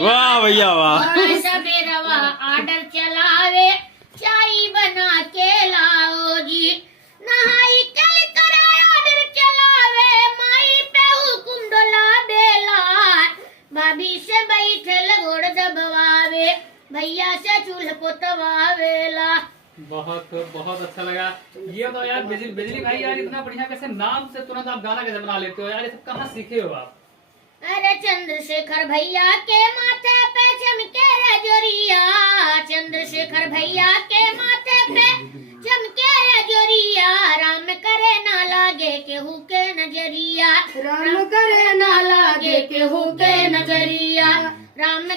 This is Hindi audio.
वाह भैया वाह। सवेरवा आर्डर चलावे चाय बना के लाओ जी। नहाई कल कराए ऑर्डर चलावे माई पे हुकुम डोला बेला। भाभी से बैठल गोड़ दबवावे भैया से चूल्ह पोतवावेला। बहुत बहुत अच्छा लगा। ये तो यार बिजली बिजली भाई यार इतना बढ़िया कैसे नाम से तुरंत आप गाना कैसे बना लेते हो यार, ये सब कहाँ सीखे हो आप? अरे चंद्रशेखर भैया के माथे पे चमके रजोरिया। चंद्रशेखर भैया के माथे पे चमके रजोरिया। राम करे ना लागे केहू के नजरिया। राम करे ना लागे केहू के नजरिया। राम